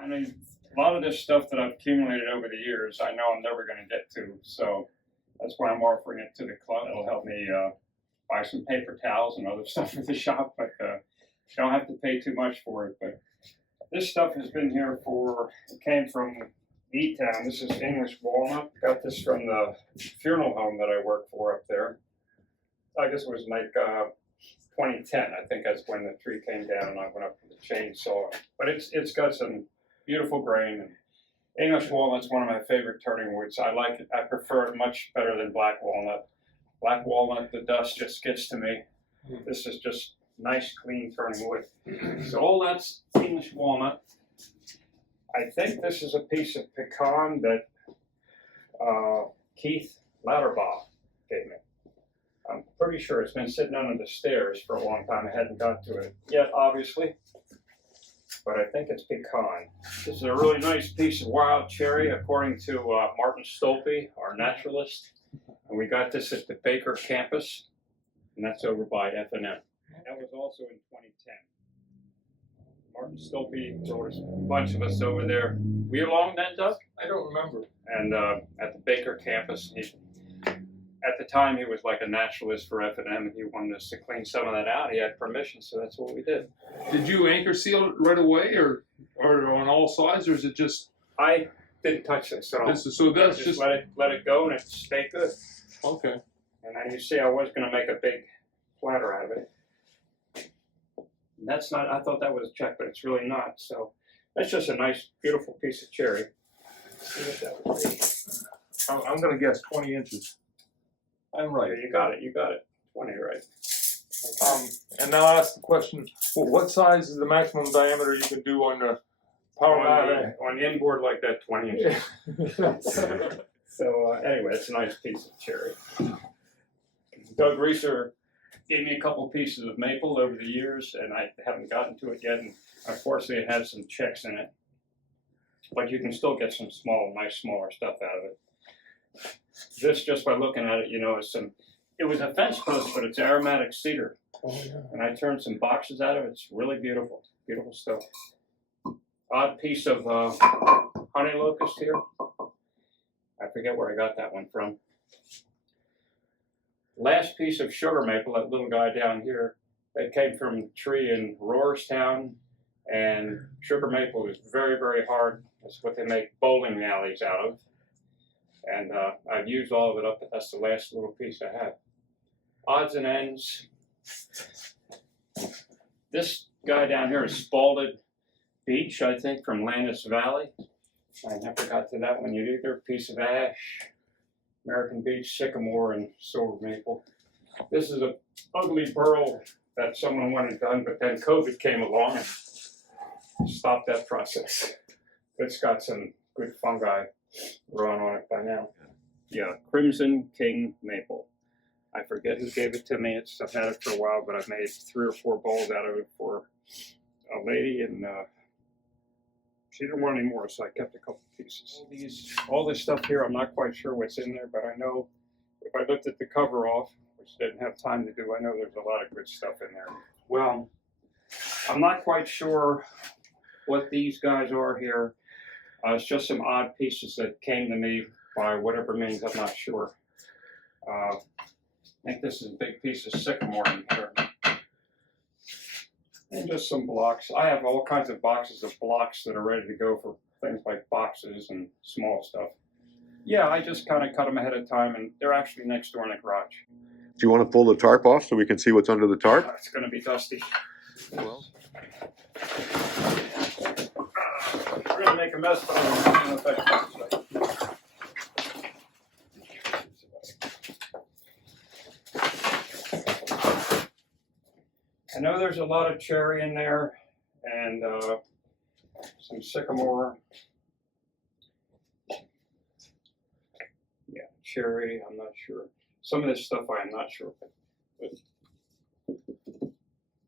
I mean, a lot of this stuff that I've accumulated over the years, I know I'm never going to get to, so that's why I'm offering it to the club. It'll help me buy some paper towels and other stuff for the shop, but you don't have to pay too much for it. But this stuff has been here it came from E-Town. This is English walnut. Got this from the funeral home that I work for up there. I guess it was like 2010. I think that's when the tree came down and I went up with the chainsaw. But it's got some beautiful grain. And English walnut's one of my favorite turning woods. I like it. I prefer it much better than black walnut. Black walnut, the dust just gets to me. This is just nice, clean turning wood. So all that's English walnut. I think this is a piece of pecan that Keith Latterbaugh gave me. I'm pretty sure it's been sitting under the stairs for a long time. I hadn't got to it yet, obviously, but I think it's pecan. This is a really nice piece of wild cherry, according to Martin Stolpe, our naturalist. And we got this at the Baker campus, and that's over by F&M. That was also in 2010. Martin Stolpe, there was a bunch of us over there. Were you along then, Doug? I don't remember. And at the Baker campus, at the time he was like a naturalist for F&M, and he wanted us to clean some of that out. He had permission, so that's what we did. Did you anchor seal it right away, or on all sides, or is it just? I didn't touch this at all. That's just let it go, and it stayed good. Okay. And then you see, I was going to make a big platter out of it. And that's not. I thought that was a check, but it's really not. So that's just a nice, beautiful piece of cherry. Let's see what that would be. I'm going to guess 20 inches. I'm right. You got it. You got it. 20, right? And now I'll ask the question: well, what size is the maximum diameter you can do on the power lathe? On the inboard like that, 20 inches. So anyway, it's a nice piece of cherry. Doug Reeser gave me a couple pieces of maple over the years, and I haven't gotten to it yet. And unfortunately, it has some checks in it, but you can still get some nice, smaller stuff out of it. This, just by looking at it, you know, it was a fence post, but it's aromatic cedar. Oh, yeah. And I turned some boxes out of it. It's really beautiful, beautiful stuff. Odd piece of honey locust here. I forget where I got that one from. Last piece of sugar maple, that little guy down here, that came from a tree in Rohrstown. And sugar maple is very, very hard. That's what they make bowling alleys out of. And I've used all of it up, but that's the last little piece I have. Odds and ends. This guy down here is Spalded Beech, I think, from Landis Valley. I never got to that one yet either. Piece of ash, American beech, sycamore, and silver maple. This is an ugly burl that someone wanted done, but then COVID came along and stopped that process. It's got some good fungi growing on it by now. Yeah, Crimson King Maple. I forget who gave it to me. I've had it for a while, but I've made 3 or 4 bowls out of it for a lady, and she didn't want any more, so I kept a couple pieces. All this stuff here, I'm not quite sure what's in there, but I know if I lifted the cover off, which I didn't have time to do, I know there's a lot of good stuff in there. Well, I'm not quite sure what these guys are here. It's just some odd pieces that came to me by whatever means, I'm not sure. I think this is a big piece of sycamore in here. And just some blocks. I have all kinds of boxes of blocks that are ready to go for things like boxes and small stuff. Yeah, I just kind of cut them ahead of time, and they're actually next door in the garage. Do you want to pull the tarp off so we can see what's under the tarp? It's going to be dusty. Well. We're going to make a mess, but I don't know if that's right. I know there's a lot of cherry in there, and some sycamore. Yeah, cherry, I'm not sure. Some of this stuff I am not sure. But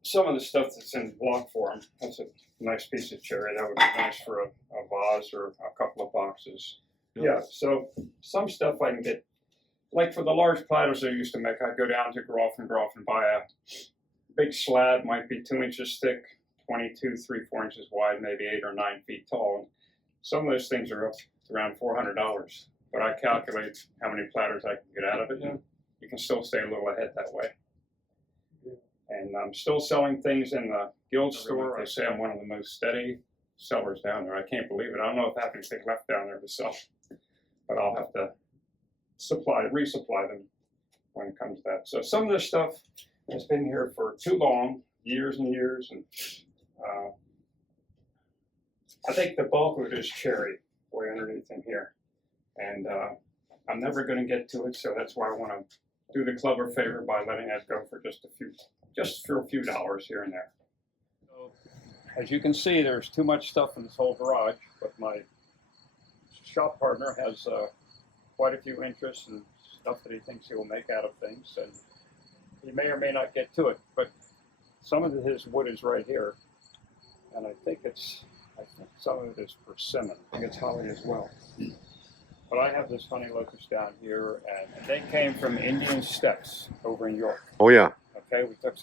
some of the stuff that's in block form, that's a nice piece of cherry. That would be nice for a vase or a couple of boxes. Yeah, so some stuff I can get. Like for the large platters I used to make, I'd go down to Groff and buy a big slab, might be 2 inches thick, 22, 3-4 inches wide, maybe 8 or 9 feet tall. Some of those things are up to around $400, but I calculate how many platters I can get out of it. You can still stay a little ahead that way. And I'm still selling things in the guild store. I say I'm one of the most steady sellers down there. I can't believe it. I don't know if I have anything left down there to sell, but I'll have to resupply them when it comes to that. So some of this stuff has been here for too long, years and years, and I think the bulk of it is cherry way underneath in here, and I'm never going to get to it, so that's why I want to do the club a favor by letting that go for just for a few dollars here and there. So, as you can see, there's too much stuff in this whole garage, but my shop partner has quite a few interests and stuff that he thinks he will make out of things, and he may or may not get to it, but some of his wood is right here, and I think some of it is persimmon. I think it's holly as well. But I have this honey locust down here, and they came from Indian Steps over in York. Oh yeah. Okay, we took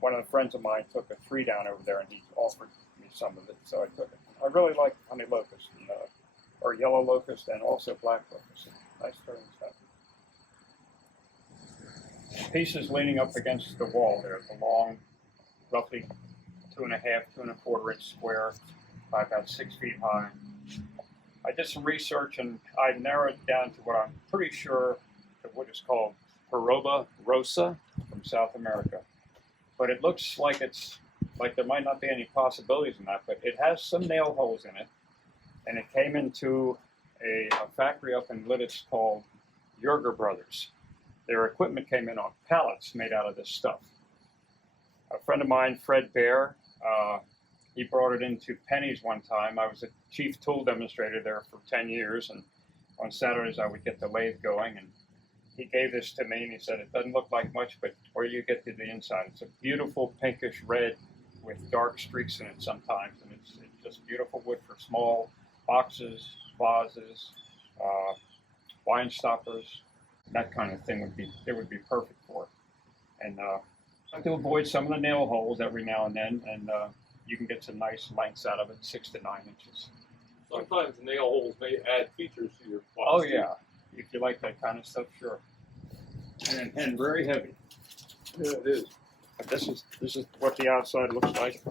one of the friends of mine took a tree down over there, and he offered me some of it, so I took it. I really like honey locust, or yellow locust, and also black locust. Nice turning stuff. Pieces leaning up against the wall there, the long, roughly 2.5, 2¼ inch square, by about 6 feet high. I did some research and I narrowed it down to what I'm pretty sure the wood is called Peroba rosa from South America. But it looks like there might not be any possibilities in that, but it has some nail holes in it, and it came into a factory up in Lidditz called Yerger Brothers. Their equipment came in on pallets made out of this stuff. A friend of mine, Fred Bear, he brought it into Penny's one time. I was a chief tool demonstrator there for 10 years, and on Saturdays I would get the lathe going, and he gave this to me, and he said, it doesn't look like much, but where you get to the inside, it's a beautiful pinkish red with dark streaks in it sometimes, and it's just beautiful wood for small boxes, vases, wine stoppers. That kind of thing would be perfect for it. And I have to avoid some of the nail holes every now and then, and you can get some nice lengths out of it, 6 to 9 inches. Sometimes the nail holes may add features to your box. Oh yeah, if you like that kind of stuff, sure. And very heavy. Yeah, it is. But this is what the outside looks like.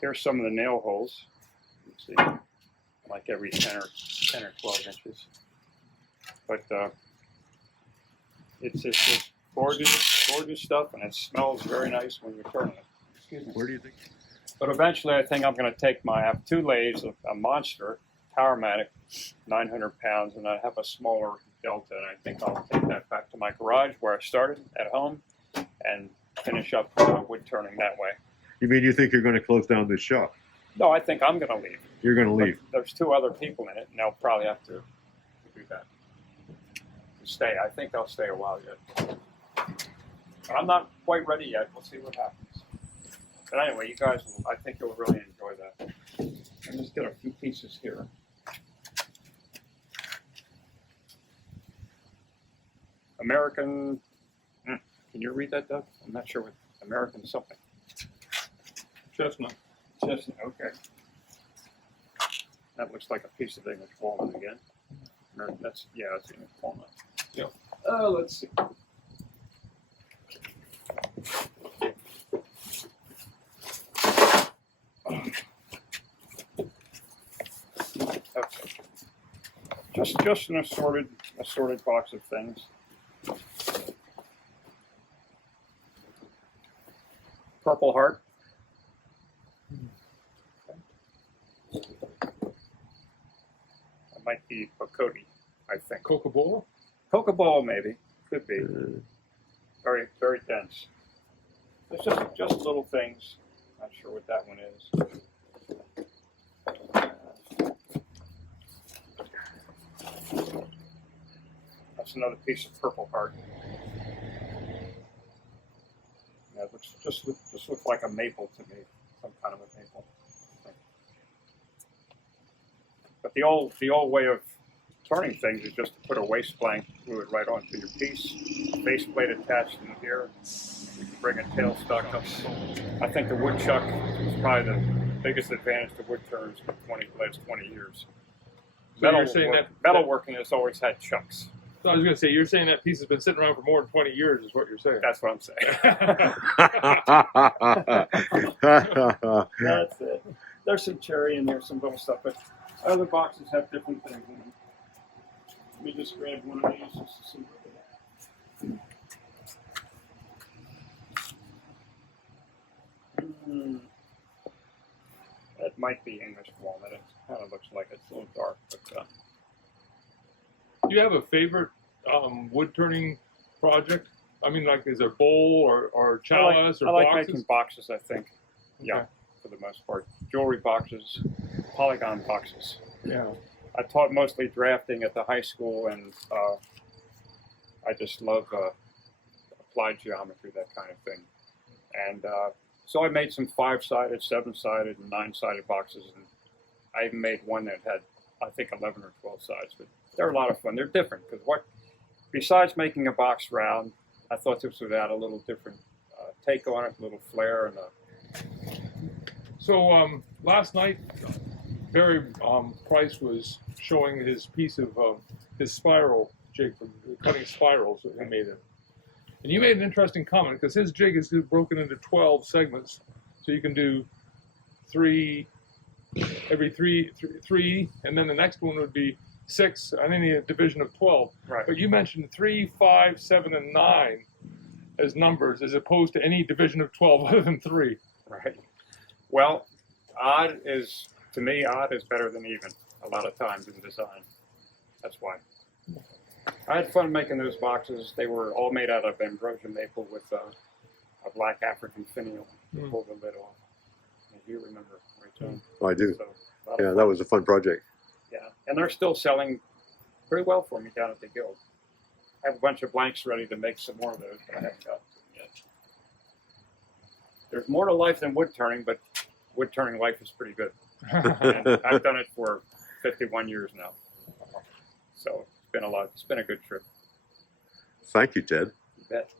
Here's some of the nail holes. You see, like every 10 or 12 inches. But it's just gorgeous stuff, and it smells very nice when you're turning it. Excuse me. Where do you think? But eventually, I think I'm going to take I have 2 lathes, a monster, Powermatic, 900 pounds, and I have a smaller Delta, and I think I'll take that back to my garage where I started at home and finish up wood turning that way. You mean you think you're going to close down this shop? No, I think I'm going to leave. You're going to leave? But there's 2 other people in it, and they'll probably have to do that. Stay. I think they'll stay a while yet. But I'm not quite ready yet. We'll see what happens. But anyway, you guys, I think you'll really enjoy that. Let me just get a few pieces here. American, can you read that, Doug? I'm not sure what American something. Chestnut. Chestnut, okay. That looks like a piece of English walnut again. That's English walnut. Yep. Let's see. Okay. Just an assorted box of things. Purple Heart. That might be Pocody, I think. Coca-Cola? Coca-Cola, maybe. Could be. Very, very dense. It's just little things. Not sure what that one is. That's another piece of Purple Heart. Yeah, it just looks like a maple to me, some kind of a maple. But the old way of turning things is just to put a waste blank fluid right onto your piece faceplate attached in here. You can bring a tailstock up. I think the wood chuck is probably the biggest advantage to wood turners in the last 20 years. So you're saying Metalworking has always had chucks. So I was going to say, you're saying that piece has been sitting around for more than 20 years, is what you're saying. That's what I'm saying. That's it. There's some cherry in there, some little stuff, but other boxes have different things in them. Let me just grab one of these just to see what they have. That might be English walnut. It kind of looks like it's a little dark, but Do you have a favorite wood turning project? I mean, like, is it bowl or chalice or I like boxes? making boxes, I think. Yeah, Okay. for the most part. Jewelry boxes, polygon boxes. Yeah. I taught mostly drafting at the high school, and I just love applied geometry, that kind of thing. And so I made some 5-sided, 7-sided, and 9-sided boxes, and I even made one that had, I think, 11 or 12 sides. But they're a lot of fun. They're different because besides making a box round, I thought this would add a little different take on it, a little flair, and So last night, Barry Price was showing his piece of his spiral jig for cutting spirals that he made it. And you made an interesting comment because his jig is broken into 12 segments, so you can do every three, and then the next one would be 6 on any division of 12. right. But you mentioned 3, 5, 7, and 9 as numbers, as opposed to any division of 12 other than 3. Right. Well, to me, odd is better than even a lot of times in design. That's why. I had fun making those boxes. They were all made out of ambrosia maple with a black African finial to pull the lid off. If you remember, right, John? Oh, I do. So, Yeah, that was a fun project. Yeah, and they're still selling pretty well for me down at the Guild. I have a bunch of blanks ready to make some more of those, but I haven't got to them yet. There's more to life than wood turning, but wood turning life is pretty good. And I've done it for 51 years now. So it's been a lot. It's been a good trip. Thank you, Ted. You bet.